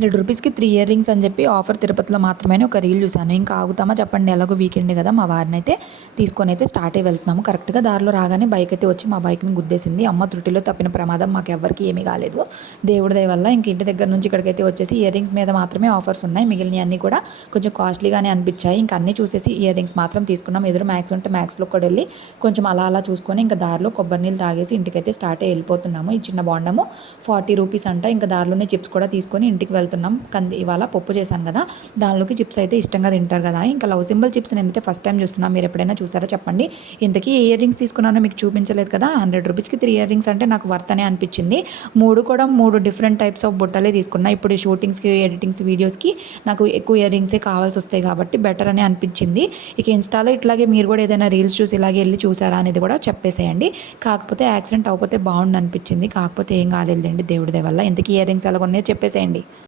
Hundred రూపీస్కి three ear rings అని చెప్పి ఆఫర్ తిరుపతిలో మాత్రమే ఒక రీల్ చూశాను. ఇంకా ఆగుతామా చెప్పండి ఎలాగో వీకెండ్ కదా మా వారిని అయితే తీసుకొని అయితే స్టార్ట్ అయ్యి వెళ్తున్నాము. కరెక్ట్గా దారిలో రాగానే బైక్ అయితే వచ్చి మా బైక్ని గుద్దేసింది. అమ్మ త్రుటిలో తప్పిన ప్రమాదం మాకు ఎవరికి ఏమీ కాలేదు. దేవుడి దయ వల్ల ఇంక ఇంటి దగ్గర నుంచి ఇక్కడికైతే వచ్చేసి ఇయర్ రింగ్స్ మీద మాత్రమే ఆఫర్స్ ఉన్నాయి. మిగిలిన అన్నీ కూడా కొంచెం కాస్ట్లీగానే అనిపించాయి. ఇంకా అన్నీ చూసేసి ఇయర్ రింగ్స్ మాత్రం తీసుకున్నాం. ఎదురు మ్యాక్స్ ఉంటే మ్యాక్స్లో కూడా వెళ్ళి కొంచెం అలా అలా చూసుకొని ఇంకా దారిలో కొబ్బరి నీళ్ళు తాగేసి ఇంటికైతే స్టార్ట్ అయ్యి వెళ్ళిపోతున్నాము. ఈ చిన్న బాండము ఫార్టీ రూపీస్ అంట. ఇంకా దారిలోనే చిప్స్ కూడా తీసుకొని ఇంటికి వెళ్తున్నాం కంది ఇవాళ పప్పు చేశాను కదా. దానిలోకి చిప్స్ అయితే ఇష్టంగా తింటారు కదా. ఇంకా లవ్ సింబల్ చిప్స్ నేనైతే ఫస్ట్ టైం చూస్తున్నాను మీరు ఎప్పుడైనా చూసారా చెప్పండి. ఇంతకీ ఇయర్ రింగ్స్ తీసుకున్నానో మీకు చూపించలేదు కదా. హండ్రెడ్ రూపీస్కి త్రీ ఇయర్ రింగ్స్ అంటే నాకు వర్త్ అనే అనిపించింది. మూడు కూడా మూడు డిఫరెంట్ టైప్స్ ఆఫ్ బుట్టలే తీసుకున్నా. ఇప్పుడు షూటింగ్స్కి ఎడిటింగ్స్ వీడియోస్కి నాకు ఎక్కువ ఇయర్ రింగ్సే కావాల్సి వస్తాయి కాబట్టి బెటర్ అని అనిపించింది. ఇక ఇన్స్టాలో ఇట్లాగే మీరు కూడా ఏదైనా రీల్స్ చూసి ఇలాగే వెళ్ళి చూసారా అనేది కూడా చెప్పేసేయండి. కాకపోతే యాక్సిడెంట్ అవ్వకపోతే బాగుండు అనిపించింది కాకపోతే ఏం కాలేదండి దేవుడి దయ వల్ల. ఇంతకీ ఇయర్ రింగ్స్ ఎలా ఉన్నాయో చెప్పేసేయండి.